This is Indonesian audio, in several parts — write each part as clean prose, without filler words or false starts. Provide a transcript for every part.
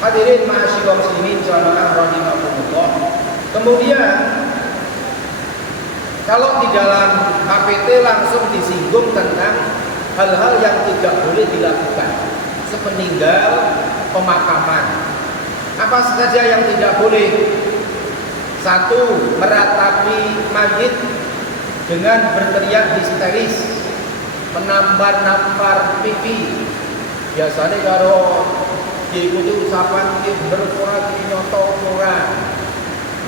Hadirin ma'asyiral muslimin jamaah rahimakumullah. Kemudian kalau di dalam HPT langsung disinggung tentang hal-hal yang tidak boleh dilakukan sepeninggal pemakaman. Apa saja yang tidak boleh? Satu, meratapi mayit dengan berteriak histeris, menampar-nampar pipi. Biasanya kalau diikuti ucapan berpura nyoto kurang,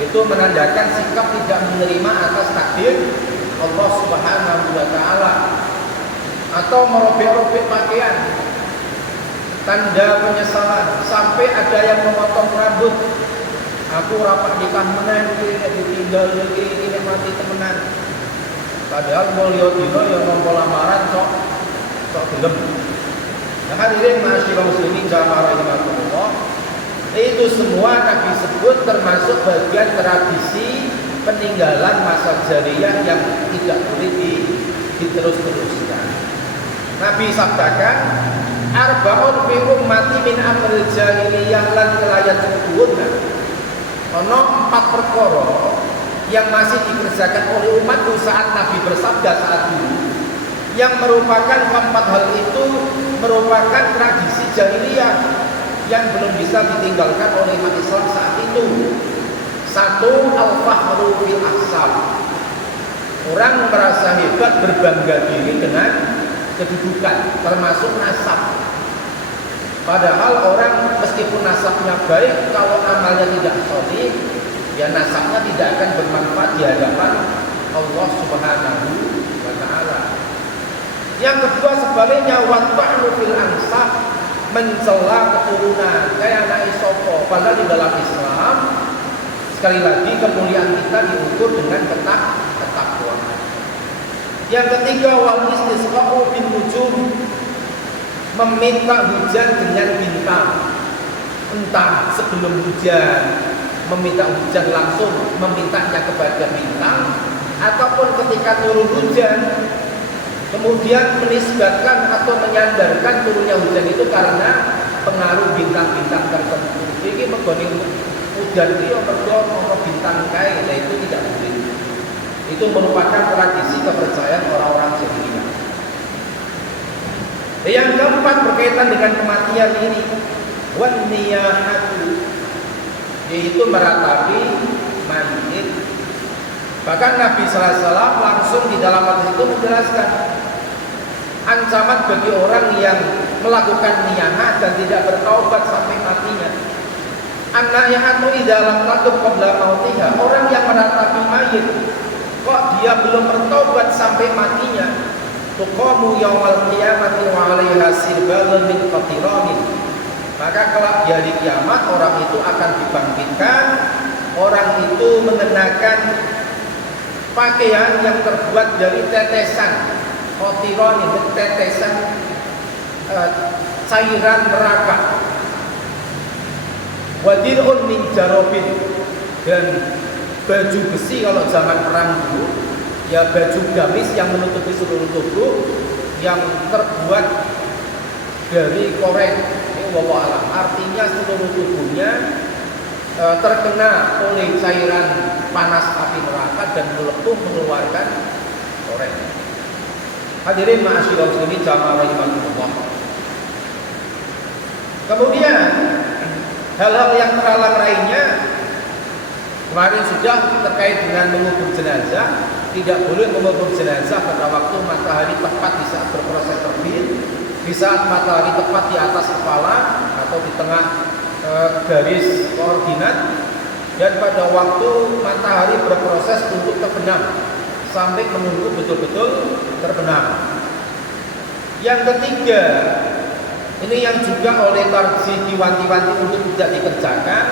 itu menandakan sikap tidak menerima atas takdir Allah Subhanahu wa taala. Atau merobek-robek pakaian, tanda penyesalan, sampai ada yang memotong rambut. Aku rapat nikah menen iki ditinggal iki mati temenan. Padahal mulya dina ya nampa lamaran sok gelem. Nah, hadirin ma'asyiral muslimin jamaah rahimakumullah. Itu semua Nabi sebut termasuk bagian tradisi peninggalan masa jahiliyah yang tidak boleh diterus-teruskan. Nabi sabdakan, arba'un fi ummati min amril jahiliyah lan kelayat subuhna. Ono 4 perkara yang masih dikerjakan oleh umatku saat Nabi bersabda saat dulu, yang merupakan keempat hal itu merupakan tradisi jahiliyah yang belum bisa ditinggalkan oleh umat Islam saat itu. Satu, al-fakhru bil ahsab. Orang merasa hebat, berbangga diri dengan kedudukan, termasuk nasab. Padahal orang meskipun nasabnya baik, kalau amalnya tidak sholih, ya nasabnya tidak akan bermanfaat di hadapan Allah Subhanahu wa taala. Yang kedua sebaliknya, wata'nu fil ansab, mencela keturunan kayak anak isopo. Padahal di dalam Islam sekali lagi kemuliaan kita diukur dengan ketakwaan. Yang ketiga, wal istisqa'u bin nujum, meminta hujan dengan bintang. Entah sebelum hujan meminta hujan langsung memintanya kepada bintang, ataupun ketika turun hujan kemudian menisbatkan atau menyandarkan turunnya hujan itu karena pengaruh bintang-bintang tertentu. Jadi megoni hujan itu mergo bintang kae, nah itu tidak boleh. Itu merupakan tradisi kepercayaan orang-orang jahiliyah. Yang keempat berkaitan dengan kematian ini, wan niyahatu, yaitu meratapi mayit. Bahkan Nabi sallallahu alaihi wasallam langsung di dalam hadis itu menjelaskan ancaman bagi orang yang melakukan niyahah dan tidak bertaubat sampai matinya. An-niyahatu idza lam tatub qabla mautiha, orang yang meratapi mayit kok dia belum bertaubat sampai matinya, tuqamu yaumal qiyamati wa 'alaiha sirbalun min qatiranin, maka kelak di hari kiamat orang itu akan dibangkitkan. Orang itu mengenakan pakaian yang terbuat dari tetesan qatiranin, tetesan cairan neraka. Wadirun min jarobin, dan baju besi kalau zaman perang dulu, ya baju gamis yang menutupi seluruh tubuh yang terbuat dari korek. Ini wallahu alam, artinya seluruh tubuhnya terkena oleh cairan panas api neraka dan melepuh mengeluarkan korek. Hadirin ma'asyiral muslimin jamaah rahimakumullah. Kemudian hal-hal yang terlarang lainnya kemarin sudah terkait dengan mengubur jenazah. Tidak boleh mengubur jenazah pada waktu matahari tepat di saat berproses terbit, di saat matahari tepat di atas kepala atau di tengah garis koordinat, dan pada waktu matahari berproses untuk terbenam sampai menunggu betul-betul terbenam. Yang ketiga, ini yang juga oleh tarjih diwanti-wanti untuk tidak dikerjakan,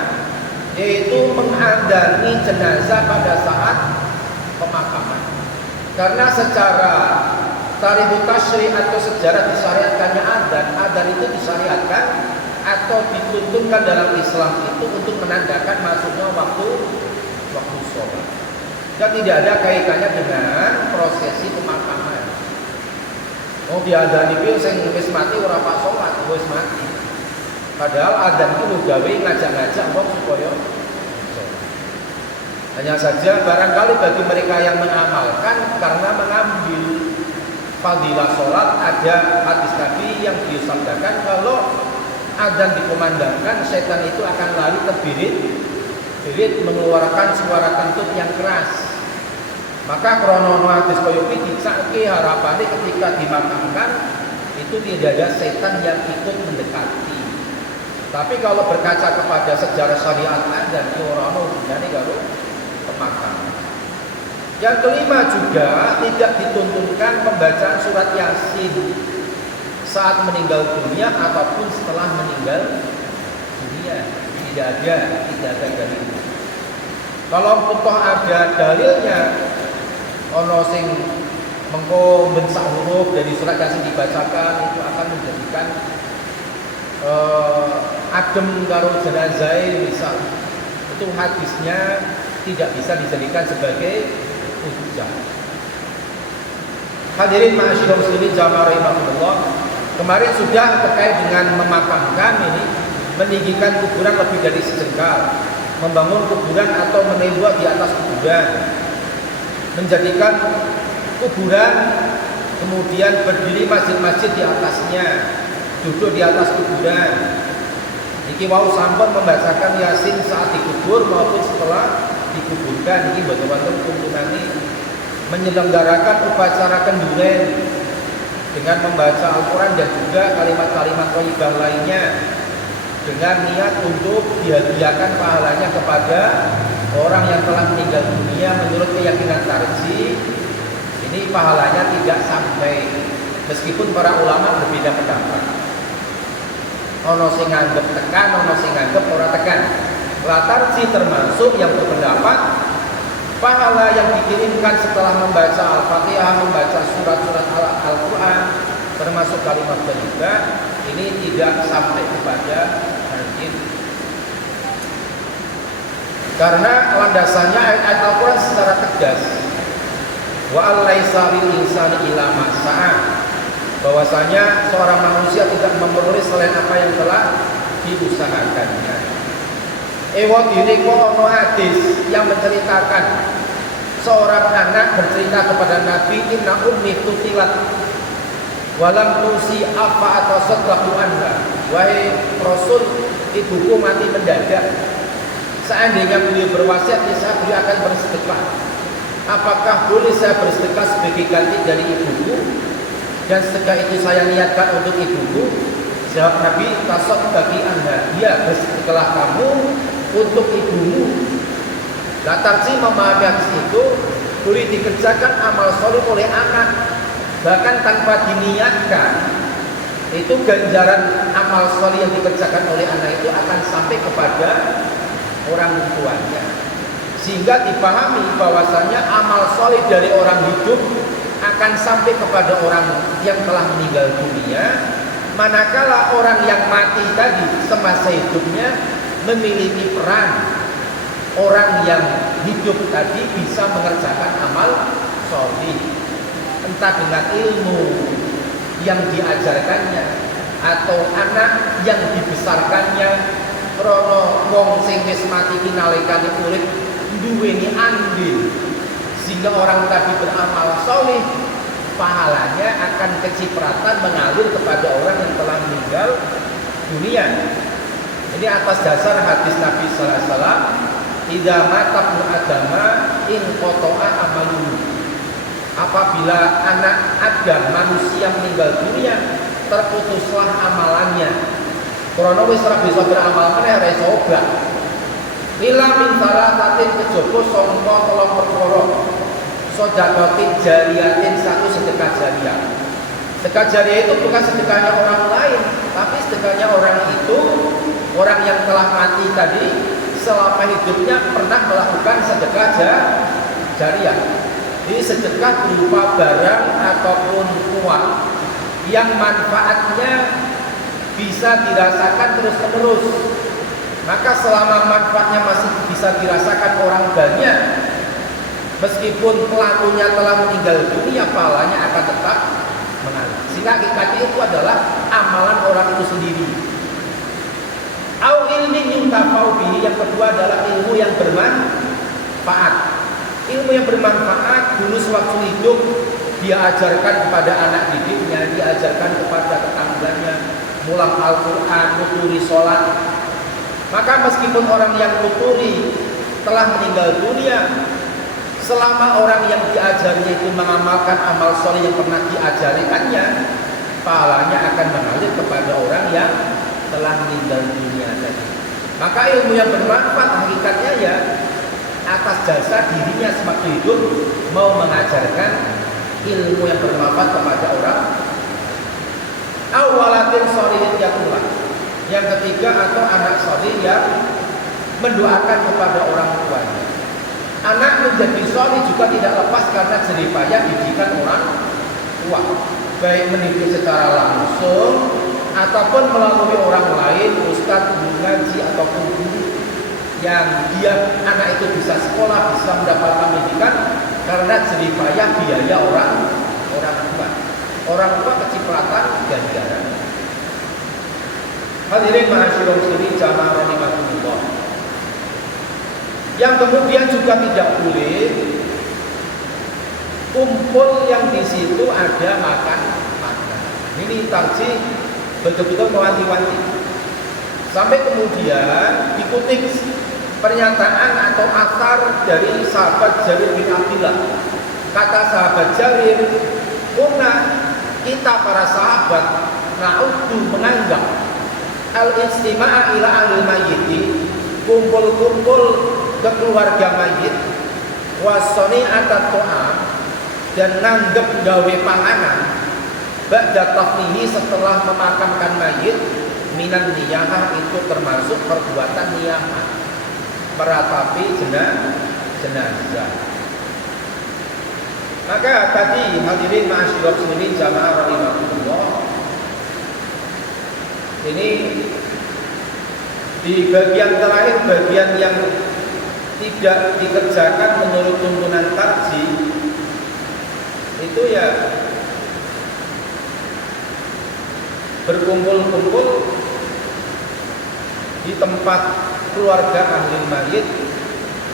yaitu mengadani jenazah pada saat pemakaman. Karena secara tarikh tasyri' atau sejarah disyariatkannya adan itu disyariatkan atau dituntunkan dalam Islam itu untuk menandakan masuknya waktu sholat. Dan tidak ada kaitannya dengan prosesi pemakaman. Oh diadani piye sing wis mati ora pak sholat, wis mati. Padahal adzan itu gawe ngajak-ngajak wong supaya sholat. Hanya saja barangkali bagi mereka yang mengamalkan karena mengambil fadilah sholat, ada hadis Nabi yang disabdakan kalau adzan dikumandangkan setan itu akan lari terbirit mengeluarkan suara kentut yang keras. Maka krono hadis koyo iki dicake harapane ketika dimakamkan itu tidak ada setan yang ikut mendekati. Tapi kalau berkaca kepada sejarah syariat adzan ora ono hubungane karo pemakaman. Yang kelima juga tidak dituntunkan pembacaan surat Yasin saat meninggal dunia ataupun setelah meninggal dunia. Tidak ada dalil. Kalau toh ada dalilnya, ono sing mengko bensak huruf dari surat Yasin dibacakan, itu akan menjadikan adem karo jenazah misal. Itu hadisnya tidak bisa dijadikan sebagai hujjah. Hadirin ma'asyiral muslimin jamaah rahimakumullah. Kemarin sudah terkait dengan memakamkan ini, meninggikan kuburan lebih dari sejengkal, membangun kuburan atau menembak di atas kuburan, menjadikan kuburan kemudian berdiri masjid-masjid di atasnya, duduk di atas kuburan. Iki wau sampun membacakan Yasin saat dikubur maupun setelah dikuburkan. Ini bagaimana tuntunane menyelenggarakan upacara kenduren dengan membaca Al-Quran dan juga kalimat-kalimat thayyibah lainnya dengan niat untuk dihadiahkan pahalanya kepada orang yang telah meninggal dunia menurut keyakinan tarji. Ini pahalanya tidak sampai, meskipun para ulama berbeda pendapat. Ono sing nganggep tekan, ono sing nganggep ora tekan. Latarji termasuk yang berpendapat pahala yang dikirimkan setelah membaca Al-Fatihah, membaca surat-surat Al-Quran, termasuk kalimat thayyibah, ini tidak sampai kepada hadis. Karena landasannya ayat Al-Quran secara tegas, wa alaisa lil insani illa ma sa'a, bahwasanya seorang manusia tidak memperoleh selain apa yang telah diusahakannya. Ewa diri ono hadis yang menceritakan seorang anak bercerita kepada Nabi, inna ummi tutilat walam tusi apa atau sadaqu anha. Wahai Rasul, ibuku mati mendadak. Seandainya beliau berwasiat, beliau akan bersedekah. Apakah boleh saya bersedekah sebagai ganti dari ibuku? Dan sedekah itu saya niatkan untuk ibuku. Jawab Nabi, tasod bagi anda, dia bersedekahlah kamu untuk ibumu. Latarji memahami hadis itu boleh dikerjakan amal soleh oleh anak, bahkan tanpa diniatkan. Itu ganjaran amal soleh yang dikerjakan oleh anak itu akan sampai kepada orang tuanya, sehingga dipahami bahwasanya amal soleh dari orang hidup akan sampai kepada orang yang telah meninggal dunia, manakala orang yang mati tadi semasa hidupnya memiliki peran orang yang hidup tadi bisa mengerjakan amal soleh, entah dengan ilmu yang diajarkannya atau anak yang dibesarkannya. Krono wong sing wis mati ki nalikane urip duweni andil, sehingga orang tadi beramal soleh, pahalanya akan kecipratan mengalir kepada orang yang telah meninggal dunia. Ini atas dasar hadis Nabi sallallahu alaihi wasallam, idza mata ibnu adama in qata'a amaluhu. Apabila anak Adam manusia meninggal dunia, terputuslah amalannya. Karena wis ora bisa beramal meneh ora iso obah. Ila min salatatin kejaba sangka telung perkara. Sedekatin jariyatin, satu sedekah jariyah. Sedekah jariyah itu bukan sedekahnya orang lain, tapi sedekahnya orang itu, orang yang telah mati tadi selama hidupnya pernah melakukan sedekah jariyah. Jadi sedekah berupa barang ataupun uang yang manfaatnya bisa dirasakan terus-menerus. Maka selama manfaatnya masih bisa dirasakan orang banyak, meskipun pelakunya telah meninggal dunia, pahalanya akan tetap mengalir. Sehingga hakikatnya itu adalah amalan orang itu sendiri. ilmin yuntafau bihi, yang kedua adalah ilmu yang bermanfaat. Ilmu yang bermanfaat dulu sewaktu hidup dia ajarkan kepada anak didiknya, diajarkan kepada tetangganya, mulang Al-Quran, nuturi sholat. Maka meskipun orang yang nuturi telah meninggal dunia, selama orang yang diajarnya itu mengamalkan amal soleh yang pernah diajarikannya, pahalanya akan mengalir kepada orang yang telah meninggal dunia tadi. Maka ilmu yang bermanfaat hakikatnya ya atas jasa dirinya semasa hidup mau mengajarkan ilmu yang bermanfaat kepada orang. Awalatin sholihin yakullah, yang ketiga atau anak sholih yang mendoakan kepada orang tuanya. Anak menjadi sholih juga tidak lepas karena jerih payah didikan orang tua, baik mendidik secara langsung ataupun melalui orang lain, ustadz, guru ngaji ataupun guru, yang dia anak itu bisa sekolah, bisa mendapatkan pendidikan karena jerih payah biaya orang tua. Orang tua kecipratan ganjaran. Hadirin ma'asyiral muslimin jamaah rahimakumullah. Yang kemudian juga tidak boleh kumpul yang di situ ada makan. Ini tarjih betul-betul mewanti-wanti. Sampai kemudian dikutip pernyataan atau asar dari sahabat Jarir bin Abdullah. Kata sahabat Jarir, kita para sahabat na'uddu menganggap al-istima'a ila ahli mayyiti, kumpul-kumpul ke keluarga mayit, wasoni'atat to'am, dan nganggep gawe panganan ba'da tafnihi, setelah memakamkan mayit, minan niyahah, itu termasuk perbuatan niyahah, meratapi jenazah. Maka tadi hadirin ma'asyiral muslimin jamaah rahimakumullah, ini di bagian terakhir, bagian yang tidak dikerjakan menurut tuntunan tarjih, itu ya berkumpul-kumpul di tempat keluarga ahli mayit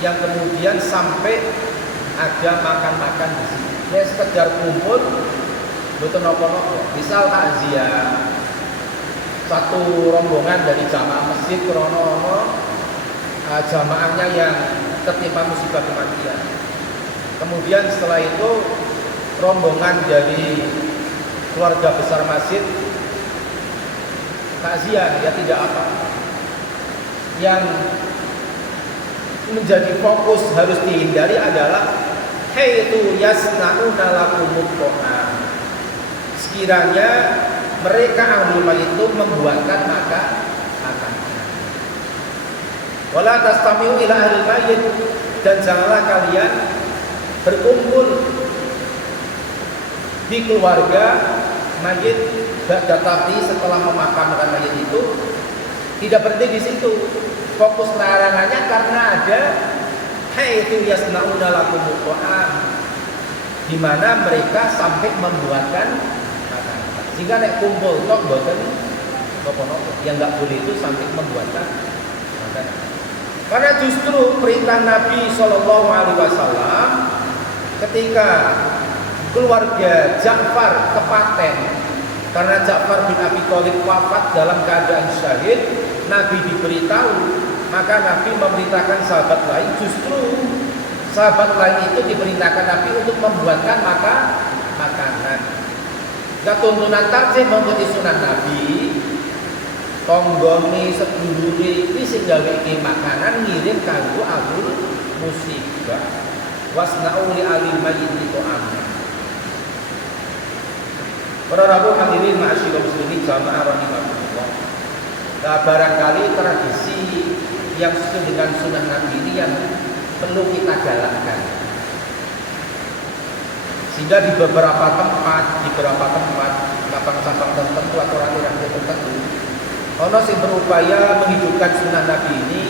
yang kemudian sampai ada makan-makan di sini. Ya sekedar kumpul, betul nopo-nopo. Misal takziah, satu rombongan dari jamaah masjid krono jamaahnya yang tertimpa musibah kematian. Kemudian setelah itu rombongan dari keluarga besar masjid takziah, ya tidak apa. Yang menjadi fokus harus dihindari adalah haitu yasna'una lakumut ta'am, sekiranya mereka ahli mayit itu membuatkan makan. Wala tastami'u ila ahli mayit, dan janganlah kalian berkumpul di keluarga mayit ba'da tafni, setelah memakamkan mayit itu. Tidak berhenti di situ. Fokus larangannya karena ada haitu yasna'una lakumut ta'am, di mana mereka sampai membuatkan makanan. Jika nek kumpul tok boten nopo-nopo, yang enggak boleh itu sampai membuatkan makanan. Karena justru perintah Nabi Shallallahu Alaihi Wasallam ketika keluarga Ja'far kepaten, karena Ja'far bin Abi Thalib wafat dalam keadaan syahid, Nabi diberitahu, maka Nabi memerintahkan sahabat lain, justru sahabat lain itu diperintahkan Nabi untuk membuatkan makanan. Gak tuntunan tarjih mengikuti sunan Nabi, tonggoni seduluri iki sing gawe iki makanan ngirim kanggo abul musibah. Wasna'u li alil mayyit itu amin. Para rabu hadirin ma'asyiral muslimin jamaah rahimakumullah. Nah, barangkali tradisi yang sesuai dengan sunnah Nabi ini yang perlu kita galakkan. Sehingga di beberapa tempat, lapang-lapang tertentu atau rantai-rantai tertentu, ono sing berupaya menghidupkan sunnah Nabi ini.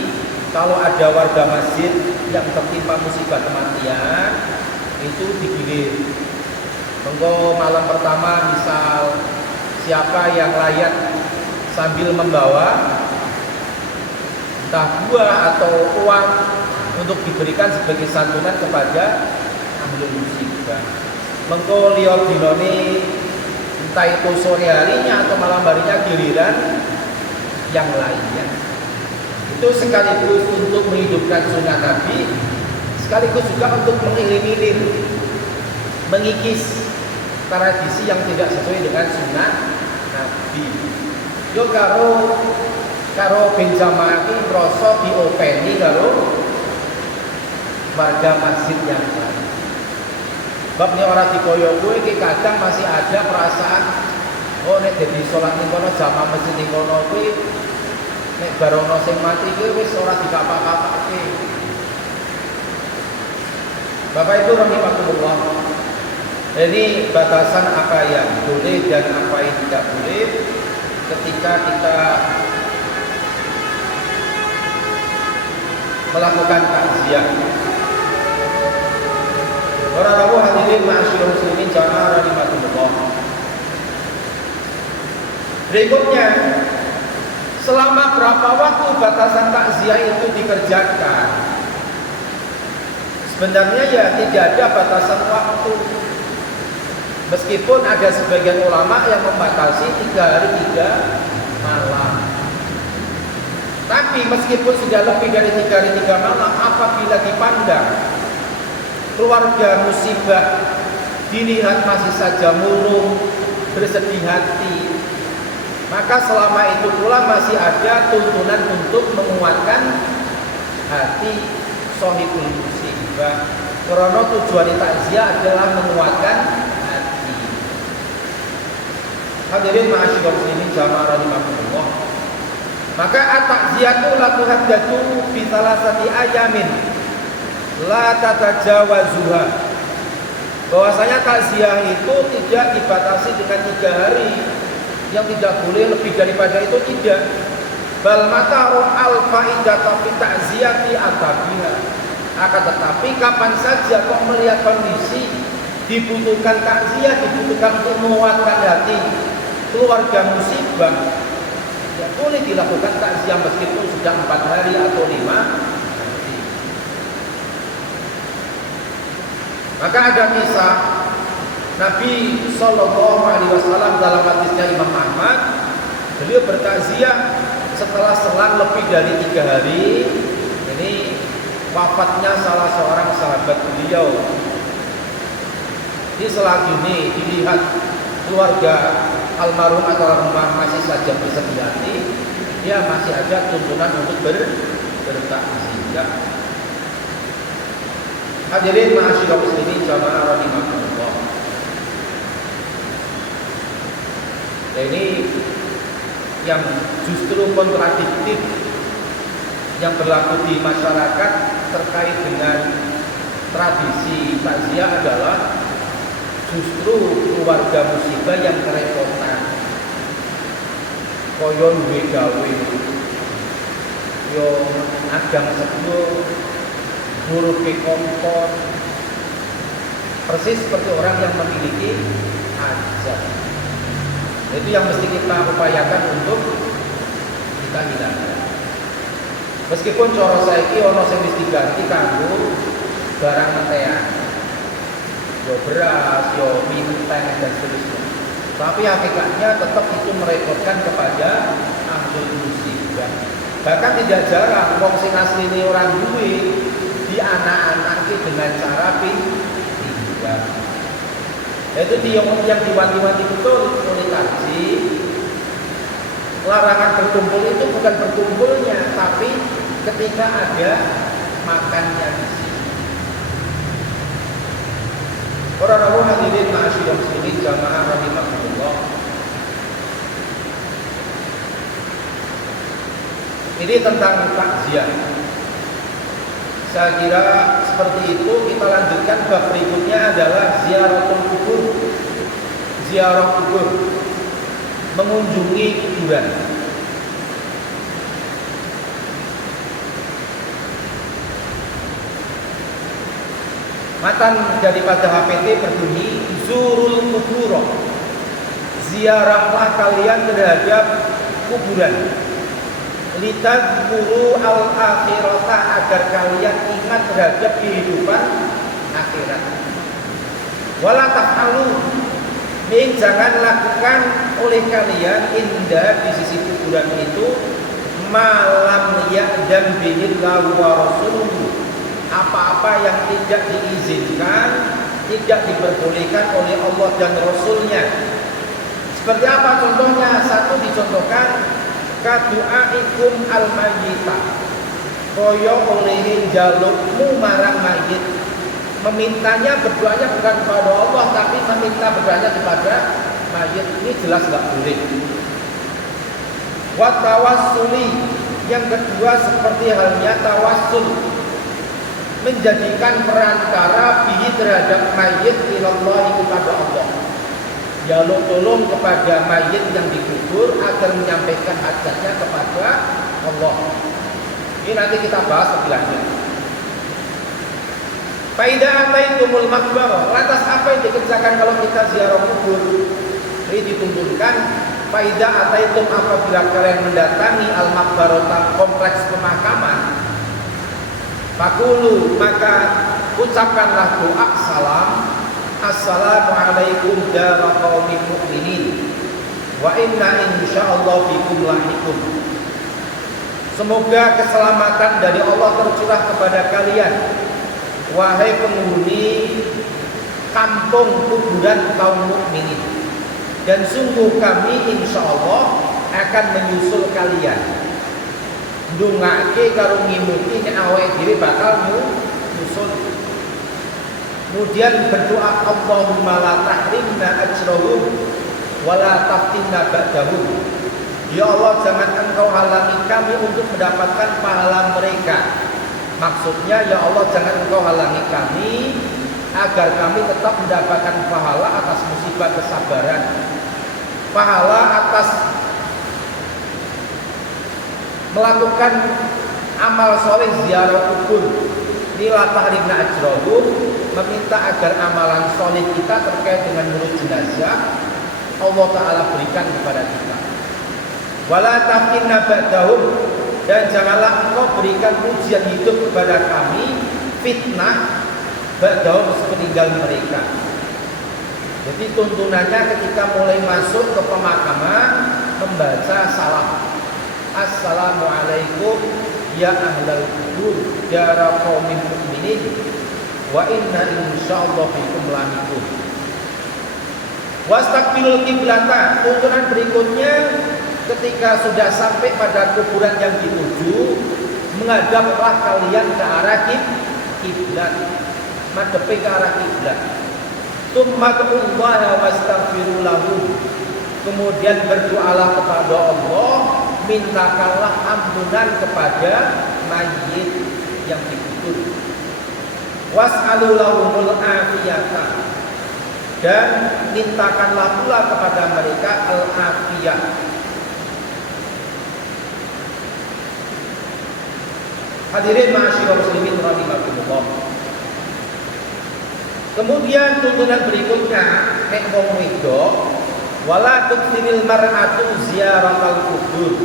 Kalau ada warga masjid yang tertimpa musibah kematian, itu digilir. Mengko malam pertama misal siapa yang layak sambil membawa entah buah atau uang untuk diberikan sebagai santunan kepada ahli musibah. Mengko liya dinane entah itu sore harinya atau malam harinya giliran yang lainnya. Itu sekaligus untuk menghidupkan sunnah Nabi, sekaligus juga untuk mengeliminir, mengikis tradisi yang tidak sesuai dengan sunnah Nabi. Yo karo benjama iki rasa diopeni karo warga masjid yang lain. Bab nek ora dikoyo kowe iki kadang masih ada perasaan oh nek dadi salat ning kono jamaah masjid ning kono kuwi nek barono sing mati iki wis ora dikapak-kapake. Bapak Ibu rahimakumullah. Ini batasan apa yang boleh dan apa yang tidak boleh ketika kita melakukan takziah. Para rawuh hadirin ma'asyiral muslimin jamaah rahimakumullah. Berikutnya, selama berapa waktu batasan takziah itu dikerjakan? Sebenarnya ya tidak ada batasan waktu. Meskipun ada sebagian ulama yang membatasi 3 hari 3 malam. Tapi meskipun sudah lebih dari 3 hari 3 malam, apabila dipandang keluarga musibah dilihat masih saja murung, bersedih hati, maka selama itu pula masih ada tuntunan untuk menguatkan hati sahibul musibah. Karena tujuan takziah adalah menguatkan hati. Hadirin ma'asyiral muslimin jamaah rahimakumullah. Maka at-takziyatu la tuhaddatu bi salasati ayamin la tatajawazuha. Bahwasanya takziah itu tidak dibatasi dengan 3 hari, yang tidak boleh lebih daripada itu tidak. Bal mataru al faidata fi ta'ziyati atabiha. Akan tetapi kapan saja kau melihat kondisi dibutuhkan takziah, dibutuhkan untuk menguatkan hati keluarga musibah, ya boleh dilakukan takziah meskipun sudah 4 hari atau 5 hari. Maka ada kisah Nabi Shallallahu Alaihi Wasallam dalam hadisnya Imam Ahmad, beliau bertakziah setelah selang lebih dari 3 hari. Ini wafatnya salah seorang sahabat beliau. Di selagi ini dilihat keluarga almarhum atau almarhumah masih saja bersedih hati, dia masih ada tuntunan untuk bertakziah. Hadirin ma'asyiral muslimin jamaah rahimakumullah. Ini yang justru kontradiktif yang berlaku di masyarakat terkait dengan tradisi takziah adalah justru keluarga musibah yang kerepotan. Koyo duwe gawe, yo agang sebelum ngurupi kompor, persis seperti orang yang memiliki hajat. Itu yang mesti kita upayakan untuk kita hilangkan. Meskipun cara saiki ono sing wis diganti kanggo barang entean, yo beras, yo minteng dan seterusnya. Tapi hakikatnya tetap itu merepotkan kepada ahli musibah. Bahkan tidak jarang wong sing asline orang duwe di anak-anak dengan cara pinjam. Itu yang diwanti-wanti betul oleh kaji. Larangan berkumpul itu bukan berkumpulnya, tapi ketika ada makannya di sini. Para rawuh hadirin ma'asyiral muslimin jamaah rahimakumullah. Ini tentang takziah. Saya kira seperti itu. Kita lanjutkan bab berikutnya adalah ziaratul kubur. Ziarah kubur, mengunjungi kuburan. Matan daripada HPT berbunyi zurul kuburo, ziarahlah kalian terhadap kuburan. litadhkuru al-akhirata, agar kalian ingat terhadap kehidupan akhirat. Wala taf'alu, jangan lakukan oleh kalian indah di sisi kuburan itu malam ya'dan bihillahu wa rasuluhu, apa-apa yang tidak diizinkan, tidak diperbolehkan oleh Allah dan Rasulnya. Seperti apa contohnya? Satu dicontohkan kadu'aikum al-mayyita, koyo oleh jalukmu marang mayit, memintanya berdoanya bukan kepada Allah tapi meminta berdoanya kepada mayit. Ini jelas nggak boleh. Wa tawassuli, yang kedua seperti halnya tawassul, menjadikan perantara bihi terhadap mayit ilallahi, kepada Allah. Ya tolong kepada mayit yang dikubur agar menyampaikan hajatnya kepada Allah. Ini nanti kita bahas lebih lanjut. Faida ataitumul maqbarah, lantas apa yang dikerjakan kalau kita ziarah kubur? Ini dituntunkan faida ataitum, apabila kalian mendatangi al-maqbarah, kompleks pemakaman, fakulu, maka ucapkanlah doa salam, assalamualaikum dara qaumin mu'minin wa inna insyaallah bikum lahiqun. Semoga keselamatan dari Allah tercurah kepada kalian, wahai penghuni kampung kuburan kaum mukminin, dan sungguh kami insyaallah akan menyusul kalian. Ndongake karo ngimuti nek awake dhewe bakal nyusul. Kemudian berdoa, Allahumma la tahrimna ajrahum wa la taftinna ba'dahum. Ya Allah, jangan engkau halangi kami untuk mendapatkan pahala mereka. Maksudnya, ya Allah, jangan engkau halangi kami agar kami tetap mendapatkan pahala atas musibah kesabaran, pahala atas melakukan amal soleh ziarah kubur. Nila tahrimna ajrahum, meminta agar amalan soleh kita terkait dengan ngurus jenazah Allah Ta'ala berikan kepada kita. Wala taftinna ba'dahum, dan janganlah engkau berikan ujian hidup kepada kami, fitnah ba'dahum, sepeninggal mereka. Jadi tuntunannya ketika mulai masuk ke pemakaman, membaca salam, assalamualaikum ya ahlal kubur dara qaumin mu'minin wa inna insyaallah bikum lahiqun. Wastaqbilul qiblata, tuntunan berikutnya ketika sudah sampai pada kuburan yang dituju, menghadaplah kalian ke arah kiblat, madhepe ke arah kiblat. Tsumma qullaha wastaghfiru lahu, kemudian berdoalah kepada Allah, mintakanlah ampunan kepada mayit yang dikubur. Was'alu lahumul afiyata, dan mintakanlah pula kepada mereka al-afiyah. Hadirin ma'asyiral muslimin rahimakumullah. Kemudian tuntunan berikutnya, nek wong wedok, wala tukthiril mar'atu ziaratal kubur,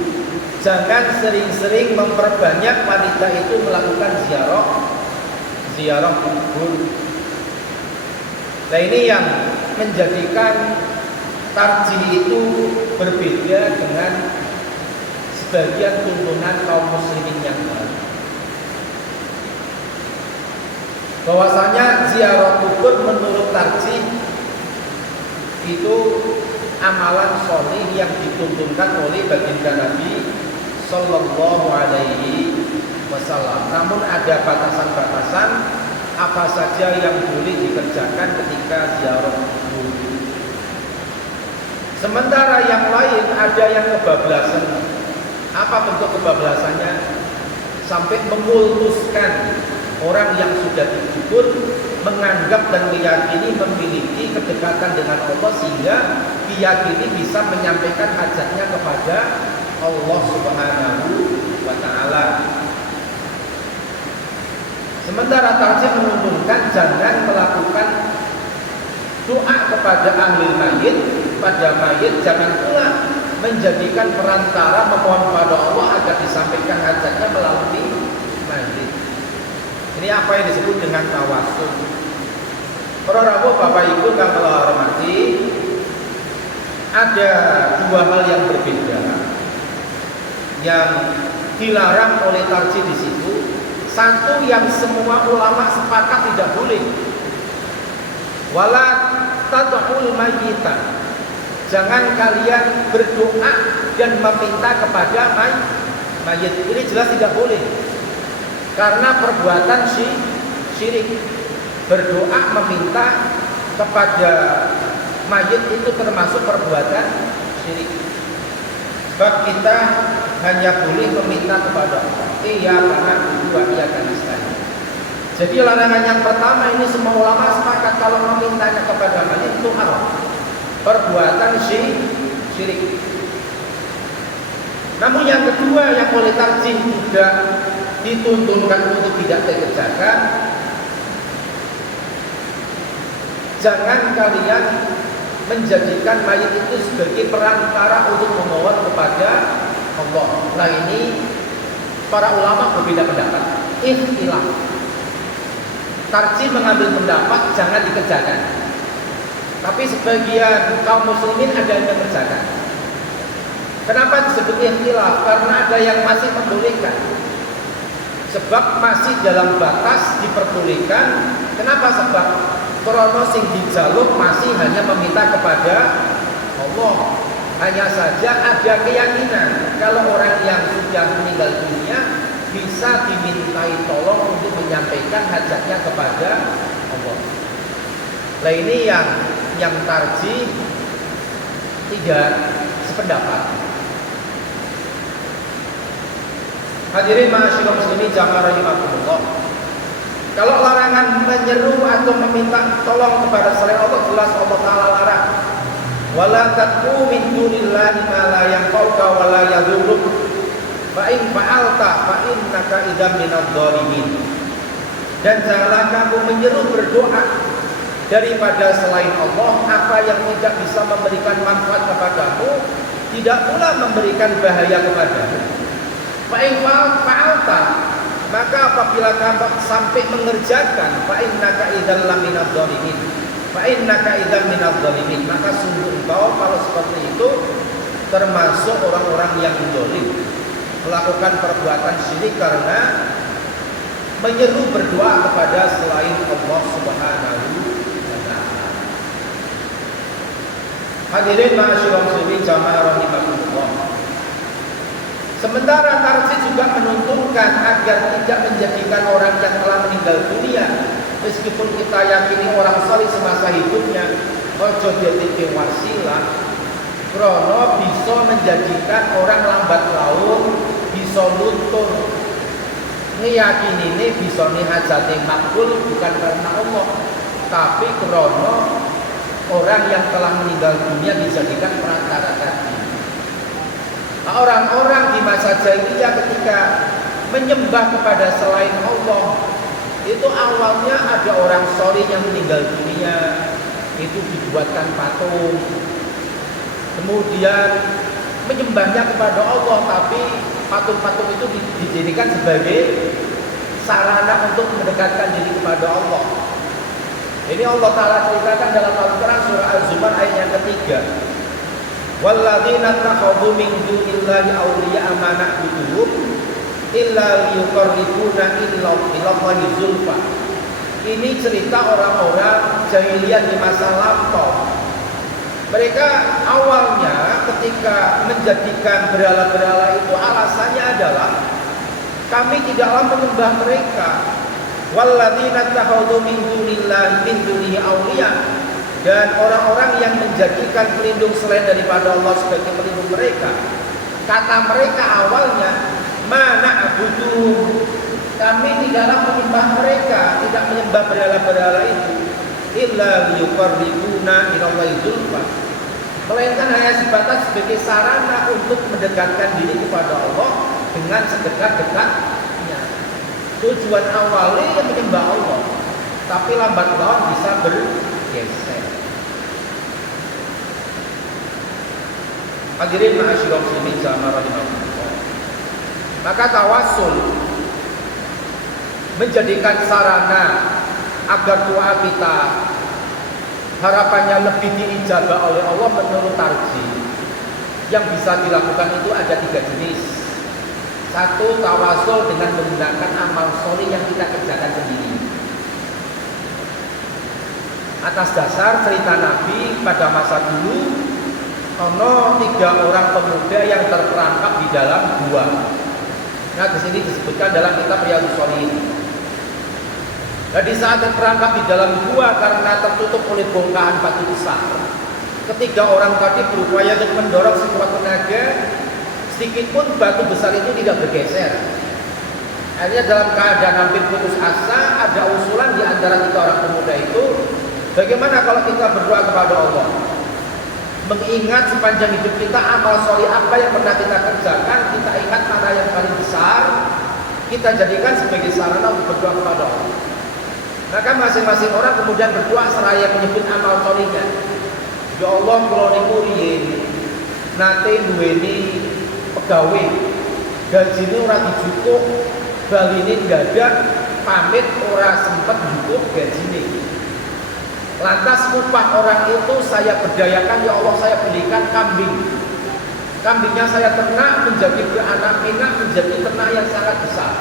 jangan sering-sering memperbanyak wanita itu melakukan ziarah kubur. Nah, ini yang menjadikan tarjih itu berbeda dengan sebagian tuntunan kaum muslimin yang lain. Bahwasanya ziarah kubur menurut tarjih itu amalan soleh yang dituntunkan oleh baginda Nabi Sallallahu Alaihi Wasallam. Namun ada batasan-batasan apa saja yang boleh dikerjakan ketika ziarah kubur. Sementara yang lain ada yang kebablasan. Apa bentuk kebablasannya? Sampai mengultuskan orang yang sudah dikubur, menganggap dan meyakini memiliki kedekatan dengan Allah, sehingga diyakini bisa menyampaikan hajatnya kepada Allah Subhanahu wa Ta'ala. Sementara tarjih menuntunkan jangan melakukan doa kepada ahli mayit, pada mayit, jangan pula menjadikan perantara memohon pada Allah agar disampaikan hajatnya melalui mayit. Ini apa yang disebut dengan tawassul. Para rawuh Bapak Ibu kang kula hormati, ada dua hal yang berbeda yang dilarang oleh tarji di situ. Satu yang semua ulama sepakat tidak boleh. Wala tad'ul mayyita. Jangan kalian berdoa dan meminta kepada mayit. Ini jelas tidak boleh. Karena perbuatan syirik. Berdoa meminta kepada mayit itu termasuk perbuatan syirik. Sebab kita hanya boleh meminta kepada Allah. Iya karena dua iya karena sekali. Jadi larangan yang pertama ini semua ulama sepakat kalau memintanya kepada mayit itu haram. Perbuatan syirik. Namun yang kedua yang oleh tarjih tidak dituntunkan untuk tidak dikerjakan, jangan kalian menjadikan mayit itu sebagai perantara untuk memohon kepada Allah. Nah ini para ulama berbeda pendapat. Ikhtilaf. Tarjih mengambil pendapat jangan dikerjakan. Tapi sebagian kaum muslimin ada yang mengerjakan. Kenapa disebut ikhtilaf? Karena ada yang masih membolehkan. Sebab masih dalam batas diperbolehkan. Kenapa? Sebab krono sing dijaluk masih hanya meminta kepada Allah. Hanya saja ada keyakinan kalau orang yang sudah meninggal dunia bisa dimintai tolong untuk menyampaikan hajatnya kepada Allah. Nah ini yang tarjih tidak sependapat. Hadirin ma'asyiral muslimin jamaah rahimakumullah. Kalau larangan menyeru atau meminta tolong kepada selain Allah jelas Allah Ta'ala larang. Wala tad'u min dunillahi ma la yanfa'uka wa la yadhurruk. Fa in fa'alta fa innaka idzam minadh dhalimin. Dan janganlah kamu menyeru berdoa daripada selain Allah apa yang tidak bisa memberikan manfaat kepadamu, tidak pula memberikan bahaya kepadamu. Fa in fa'alta, maka apabila kamu sampai mengerjakan fa innaka idzal minadh dhalimin. Fa innaka idzal minadh dhalimin, maka sungguh engkau kalau seperti itu termasuk orang-orang yang zalim, melakukan perbuatan syirik karena menyeru berdoa kepada selain Allah Subhanahu wa taala. Hadirin ma'asyiral muslimin jamaah rahimakumullah. Sementara tarjih juga menuntunkan agar tidak menjadikan orang yang telah meninggal dunia, meskipun kita yakini orang saleh semasa hidupnya, ojo dadi wasilah, krono bisa menjadikan orang lambat laun, bisa luntur. Ngeyakini ini bisa nih hajate makbul bukan karena Allah, tapi krono orang yang telah meninggal dunia dijadikan perantara tadi. Orang-orang di masa jahiliyah ketika menyembah kepada selain Allah, itu awalnya ada orang soleh yang meninggal dunia, itu dibuatkan patung, kemudian menyembahnya kepada Allah, tapi patung-patung itu dijadikan sebagai sarana untuk mendekatkan diri kepada Allah. Ini Allah Ta'ala ceritakan dalam Al-Quran surah Az-Zumar ayat yang ketiga. Walladzina takhadhu min dunillahi awliya'a ma na'buduhum illa liyuqarribuna ilallahi zulfa. Ini cerita orang-orang jahiliyah di masa lampau. Mereka awalnya ketika menjadikan berhala-berhala itu alasannya adalah kami tidaklah menyembah mereka. Walladzina takhadhu min dunihi awliya, dan orang-orang yang menjadikan pelindung selain daripada Allah sebagai pelindung mereka. Kata mereka awalnya, mana abudu, kami tidaklah menyembah mereka, tidak menyembah berhala-berhala itu, illa liyuqarribuna ilallahi zulfa, melainkan hanya sebatas sebagai sarana untuk mendekatkan diri kepada Allah dengan sedekat-dekatnya. Tujuan awalnya yang menyembah Allah, tapi lambat laun bisa bergeser. Hadirin ma'asyiral muslimin jamaah rahimakumullah. Maka tawasul menjadikan sarana agar doa kita harapannya lebih diijabah oleh Allah menurut tarjih. Yang bisa dilakukan itu ada 3 jenis. Satu, tawasul dengan menggunakan amal soleh yang kita kerjakan sendiri. Atas dasar cerita Nabi pada masa dulu, ono 3 orang pemuda yang terperangkap di dalam gua. Nah, di sini disebutkan dalam kitab Riyadhus Shalihin. Nah, di saat terperangkap di dalam gua karena tertutup oleh bongkahan batu besar, ketiga orang tadi berupaya untuk mendorong sekuat tenaga, sedikit pun batu besar itu tidak bergeser. Akhirnya dalam keadaan hampir putus asa, ada usulan di antara 3 orang pemuda itu, bagaimana kalau kita berdoa kepada Allah, mengingat sepanjang hidup kita amal soleh apa yang pernah kita kerjakan, kita ingat mana yang paling besar, kita jadikan sebagai sarana untuk berdoa kepada Allah. Maka masing-masing orang kemudian berdoa seraya menyebut amal solehnya. Ya Allah, kula niku riyen nate duweni pegawai, gajine ora dijukuk, baline dadak, pamit ora sempet njukuk gajine. Lantas upah orang itu saya berdayakan, ya Allah saya belikan kambing. Kambingnya saya ternak menjadi beranak pinak menjadi ternak yang sangat besar.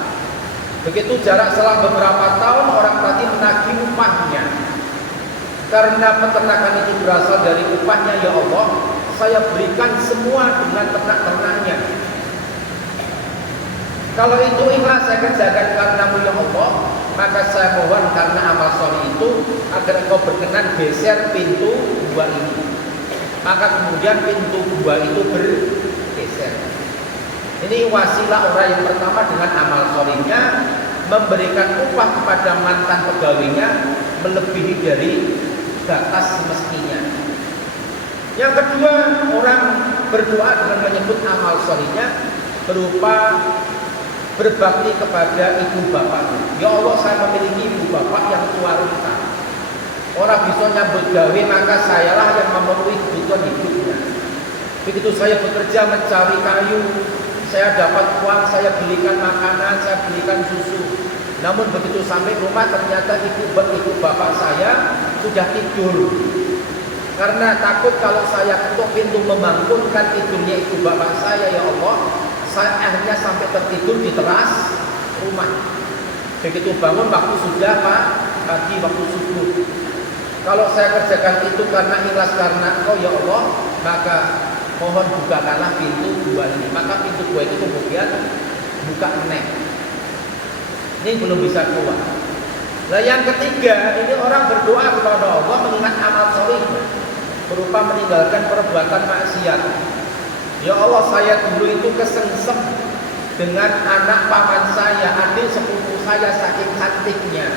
Begitu jarak selang beberapa tahun orang tadi menagih upahnya. Karena peternakan itu berasal dari upahnya, ya Allah saya berikan semua dengan ternak-ternaknya. Kalau itu ikhlas saya kerjakan karenamu ya Allah, maka saya mohon karena amal soleh itu agar engkau berkenan geser pintu gua ini. Maka kemudian pintu gua itu bergeser. Ini wasilah orang yang pertama dengan amal solehnya, memberikan upah kepada mantan pegawainya melebihi dari batas semestinya. Yang kedua, orang berdoa dengan menyebut amal solehnya berupa berbakti kepada ibu bapaknya. Ya Allah saya memiliki ibu bapak yang tua renta. Orang bisa nyambut gawe maka sayalah yang memenuhi kebutuhan hidupnya. Begitu saya bekerja mencari kayu, saya dapat uang, saya belikan makanan, saya belikan susu. Namun begitu sampai rumah ternyata ibu bapak saya sudah tidur. Karena takut kalau saya ketuk pintu membangunkan tidurnya ibu bapak saya, ya Allah, saya akhirnya sampai tertidur di teras rumah. Begitu bangun waktu sudah pagi, waktu subuh. Kalau saya kerjakan itu karena ikhlas karena Engkau ya Allah, maka mohon bukakanlah pintu gua ini. Maka pintu gua itu kemudian buka meneh. Ini belum bisa keluar. Nah yang ketiga, ini orang berdoa kepada Allah mengingat amal solehnya berupa meninggalkan perbuatan maksiat. Ya Allah saya dulu itu kesengsem dengan anak paman saya, adik sepupu saya saking cantiknya.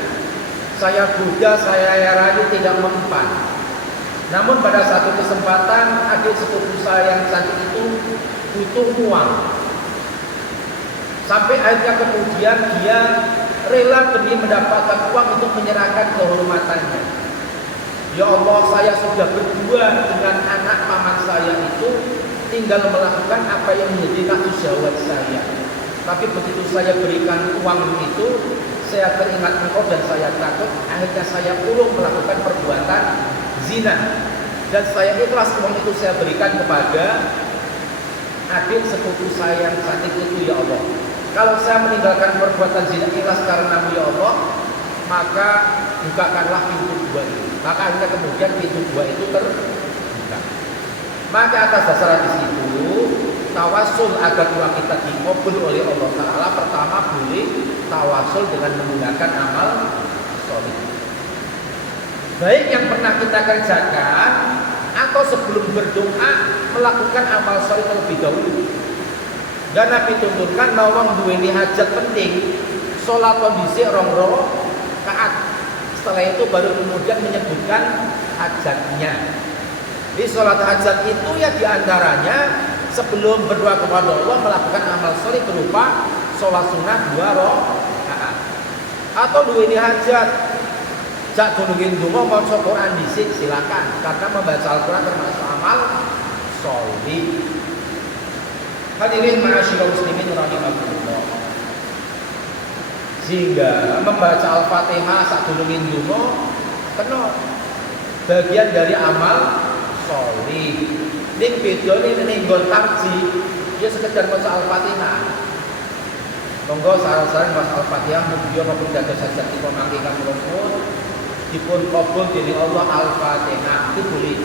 Saya goda, saya rayu tidak mempan. Namun pada satu kesempatan adik sepupu saya yang cantik itu butuh uang. Sampai akhirnya kemudian dia rela demi mendapatkan uang untuk menyerahkan kehormatannya. Ya Allah saya sudah berdua dengan anak paman saya itu, tinggal melakukan apa yang menjadi nafsu syahwat saya. Tapi begitu saya berikan uang itu, saya teringat Engkau dan saya takut. Akhirnya saya urung melakukan perbuatan zina. Dan saya ikhlas uang itu saya berikan kepada adik sepupu saya yang cantik itu ya Allah. Kalau saya meninggalkan perbuatan zina ikhlas karena ya Allah, maka bukakanlah pintu gua itu. Maka akhirnya kemudian pintu gua itu terbuka. Maka atas dasar hadis itu, tawasul agar doa kita dikabul oleh Allah Ta'ala, pertama boleh tawasul dengan menggunakan amal soleh. Baik yang pernah kita kerjakan atau sebelum berdoa melakukan amal soleh terlebih dahulu. Dan Nabi tunturkan nawang duweni hajat penting, sholat kondisi rong rakaat. Setelah itu baru kemudian menyebutkan hajatnya. Di sholat hajat itu ya diantaranya sebelum berdoa kepada Allah melakukan amal soleh berupa sholat sunnah 2 rakaat. Atau duweni hajat, jak dunungin dungo maca Quran dhisik silakan, karena membaca Al-Quran termasuk amal soleh. Hadirin ma'asyiral muslimin rahimakumullah. Sehingga membaca Al-Fatihah sadurunge ndonga kena bagian dari amal sholih. Ning bedane ning nggon tarji ya sekedar maca Al-Fatihah. Monggo saran-saran maca Al-Fatihah mugi maupun dados sajak dipun mangkikan rumpun dipun qabul dening Allah Al-Fatihah itu boleh.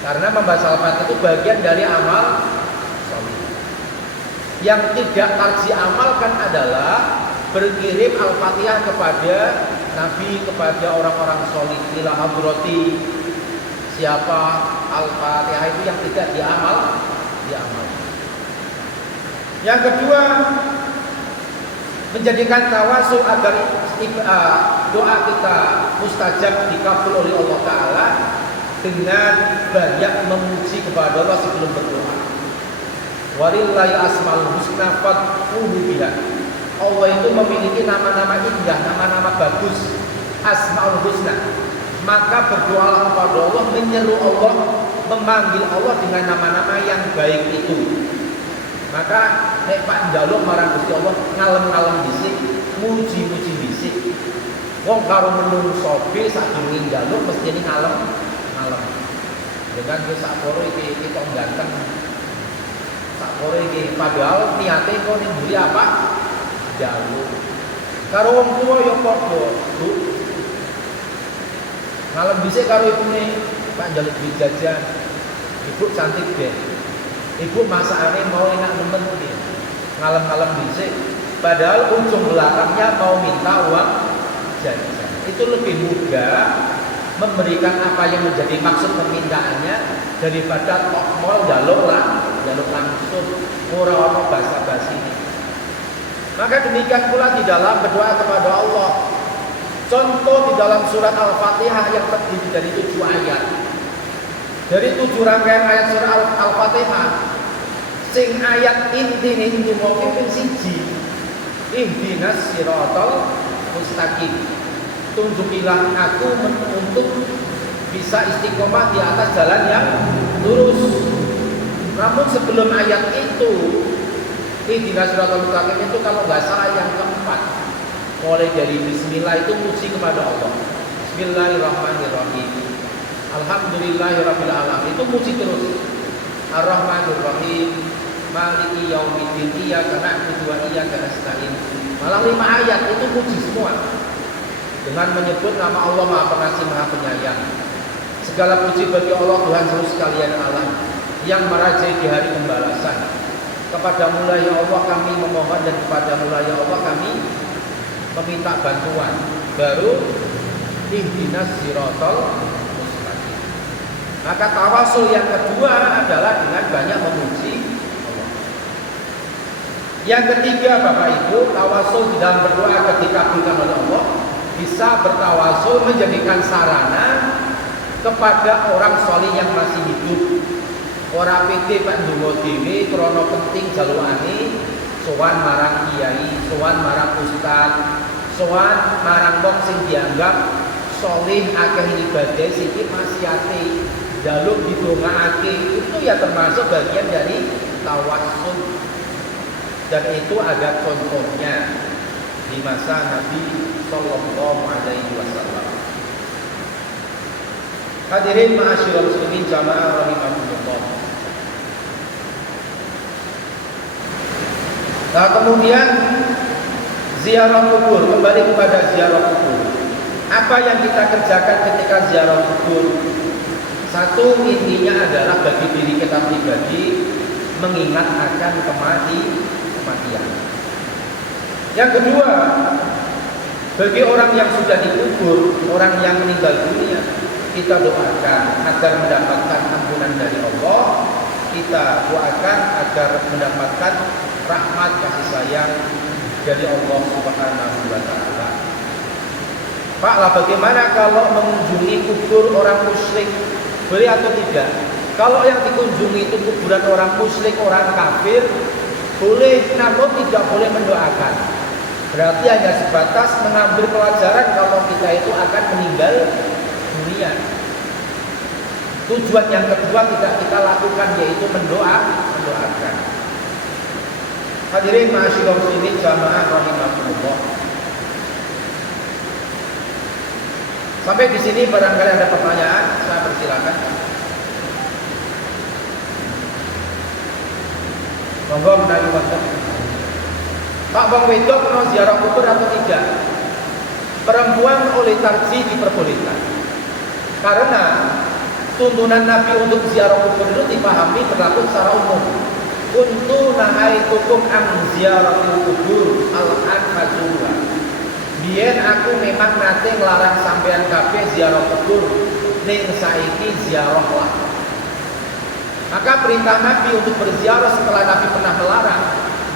Karena membaca Al-Fatihah itu bagian dari amal sholih. Yang tidak tarji amalkan adalah berkirim Al-Fatihah kepada Nabi, kepada orang-orang sholih ila hadrati siapa Al-Fatihah itu yang tidak diamal. Yang kedua, menjadikan tawasul agar doa kita mustajab dikabul oleh Allah Ta'ala dengan banyak memuji kepada Allah sebelum berdoa. Walillahi asmaul husna fad'uhu biha. Allah itu memiliki nama-nama indah, nama-nama bagus, asmaul husna. Maka berdoalah kepada Allah, menyeru Allah, memanggil Allah dengan nama-nama yang baik itu. Maka nek Pak njaluk marang Gusti Allah ngalem-ngalem dhisik, muji-muji dhisik. Wong karo menungso be sadurunge njaluk mesti ngalem-ngalem. Dengan wis sakporo iki kita ganteng. Sakporo iki padahal niate kok ning mburi apa? Njaluk. Karo wong tuwa ya padha, Bu. Ngalem dhisik karo ibune, Pak njaluk duit jajan. Ibu cantik deh. Ibu masakane mau enak nemen iki. Ngalem-ngalem dhisik, padahal ujung belakangnya mau minta uang jajan. Itu lebih mudah memberikan apa yang menjadi maksud permintaannya daripada tok mall njaluk langsung ora ono basa-basi. Maka demikian pula di dalam berdoa kepada Allah. Contoh di dalam surat Al-Fatihah yang terdiri dari 7 ayat. Dari 7 rangkaian ayat surah Al-Fatihah, sing ayat intine ndonga ping 1. Ihdinas siratal mustaqim. Tunjukilah aku untuk bisa istiqomah di atas jalan yang lurus. Namun sebelum ayat itu, ihdinas siratal mustaqim itu kalau nggak salah yang keempat. Mulai dari bismillah itu muji kepada Allah. Bismillahirrahmanirrahim. Alhamdulillahirabbil alamin. Itu muji terus. Ar-Rahmanir-Rahim. Maliki yaumiddin. Iyyaka na'budu wa iyyaka nasta'in. Malah 5 ayat itu muji semua. Dengan menyebut nama Allah Maha Pengasih Maha Penyayang. Segala puji bagi Allah Tuhan seluruh sekalian alam yang merajai di hari pembalasan. Kepada Mula ya Allah kami memohon dan kepada Mula ya Allah kami meminta bantuan. Baru ihdinas siratal mustaqim. Maka tawasul yang kedua adalah dengan banyak memuji Allah. Yang ketiga Bapak Ibu, tawasul di dalam berdoa ketika dikabulkan oleh Allah bisa bertawasul menjadikan sarana kepada orang soleh yang masih hidup. Ora pede Pak ndonga dhewe krana penting jalukane sowan marang kiai, sowan marang ustaz, sowan marang wong sing dianggap soleh akeh ibadah sithik maksiate, njaluk didongaake. Itu ya termasuk bagian dari tawassul. Dan itu ada contohnya di masa Nabi sallallahu alaihi wasallam. Hadirin ma'asyiral muslimin jamaah rahimakumullah. Nah, kemudian ziarah kubur, kembali kepada ziarah kubur. Apa yang kita kerjakan ketika ziarah kubur? Satu, intinya adalah bagi diri kita pribadi mengingat akan kematian. Yang kedua, bagi orang yang sudah dikubur, orang yang meninggal dunia, kita doakan agar mendapatkan ampunan dari Allah. Kita doakan agar mendapatkan rahmat kasih sayang dari Allah Subhanahu wa taala. Pak, lah bagaimana kalau mengunjungi kubur orang musyrik? Boleh atau tidak? Kalau yang dikunjungi itu kuburan orang musyrik, orang kafir, boleh, namun tidak boleh mendoakan. Berarti hanya sebatas mengambil pelajaran kalau kita itu akan meninggal dunia. Tujuan yang kedua tidak kita lakukan yaitu mendoakan. Hadirin ma'asyiral muslimin jamaah rahimakumullah. Sampai di sini barangkali ada pertanyaan, saya persilakan. Monggo menawi wonten. Pak wong wedok mau ziarah kubur atau tidak? Perempuan oleh tarjih diperbolehkan. Karena tuntunan Nabi untuk ziarah kubur itu dipahami berlaku secara umum. Kuntu nahaitukum am ziaratul kubur al-an fazura. Biyen aku memang nate nglarang sampean kabeh ziarah kubur, ning saiki ziarahlah. Maka perintah Nabi untuk berziarah setelah Nabi pernah melarang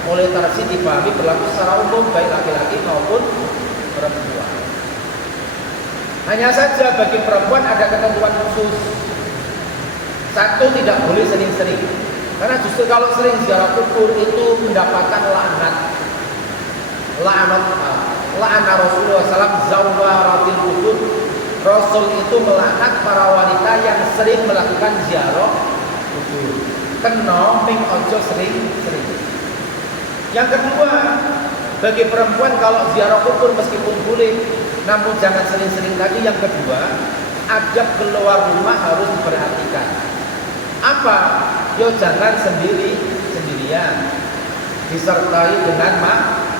oleh tarjih dipahami berlaku secara umum baik laki-laki maupun perempuan. Hanya saja bagi perempuan ada ketentuan khusus. Satu, tidak boleh sering-sering. Karena justru kalau sering ziarah kubur itu mendapatkan laknat. La'ana Rasulullah SAW zawaratil kubur. Rasul itu melaknat para wanita yang sering melakukan ziarah kubur. Kena ming ojo sering-sering. Yang kedua, bagi perempuan kalau ziarah kubur meskipun boleh, namun jangan sering-sering tadi. Yang kedua, adab keluar rumah harus diperhatikan. Apa? Yo jangan sendirian, disertai dengan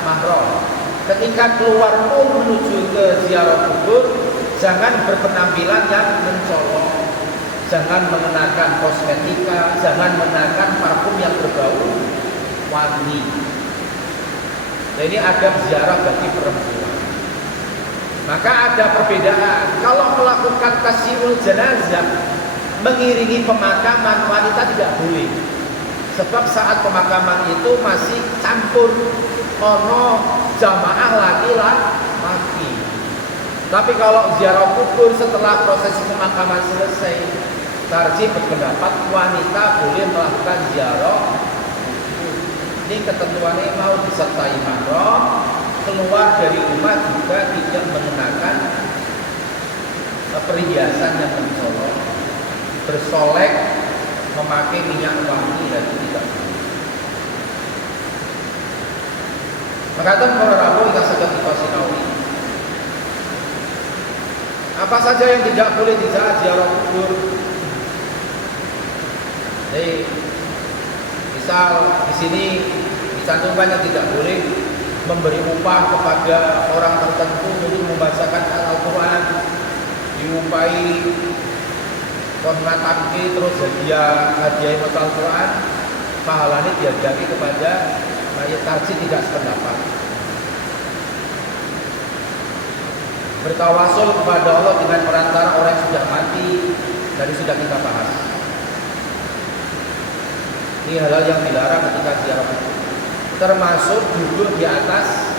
mahram. Ketika keluar pun menuju ke ziarah kubur, jangan berpenampilan yang mencolok, jangan mengenakan kosmetika, jangan mengenakan parfum yang berbau wangi. Nah, ini adab ziarah bagi perempuan. Maka ada perbedaan. Kalau melakukan tasyirul jenazah, mengiringi pemakaman, wanita tidak boleh. Sebab saat pemakaman itu masih campur ono jamaah laki-laki. Tapi kalau ziarah kubur setelah proses pemakaman selesai, tarjih berpendapat wanita boleh melakukan ziarah. Ini ketentuannya mau disertai mahram, keluar dari rumah juga tidak menggunakan perhiasan yang mencolok, bersolek, memakai minyak wangi dan tidak boleh. Makatan para rabu yang sedang dipasinawi. Apa saja yang tidak boleh di saat ziarah kubur? Jadi, misal di sini dicantumkan yang tidak boleh memberi upah kepada orang tertentu untuk membacakan Al-Quran, diumpahi konmatamki terus hadiah Al-Quran, pahalanya diadami kepada mayat tarjih tidak sependapat. Bertawasul kepada Allah dengan perantara orang yang sudah mati, dari sudah kita bahas. Ini hal-hal yang dilarang ketika ziarah kubur. Termasuk duduk di atas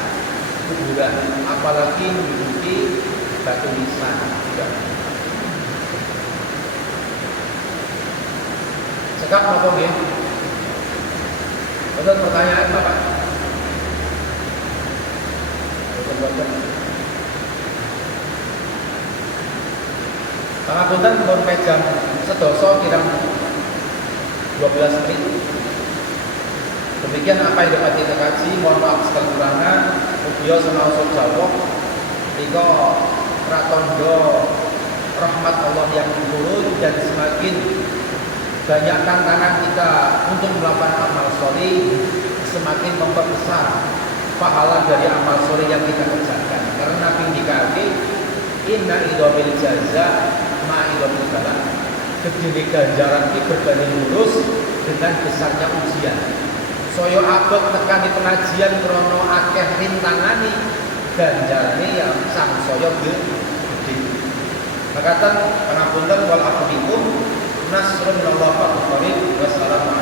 kuburan, apalagi menduduki batu nisan. Cekap apa ya? Ada pertanyaan Bapak? Pangapunten pun jam sedoso kirang 12 menit. Demikian apa yang dapat kita kaji. Mohon maaf segala kekurangan. Mugia semausud jawab. Iko pratondo rahmat Allah yang turun dan semakin banyak tantangan kita untuk melakukan amal soleh, semakin memperbesar pahala dari amal soleh yang kita kerjakan. Karena Nabi dikatakan inna idobil jaza ma idobil balak. Gede ganjaran ini berbanding lurus dengan besarnya ujian. Soyo abot tekan di pengajian krono akeh rintangani, ganjarane yang sang soyo gede. Makatan pangapunten wal afikum nasrun minallah wa qarib. Wassalamualaikum.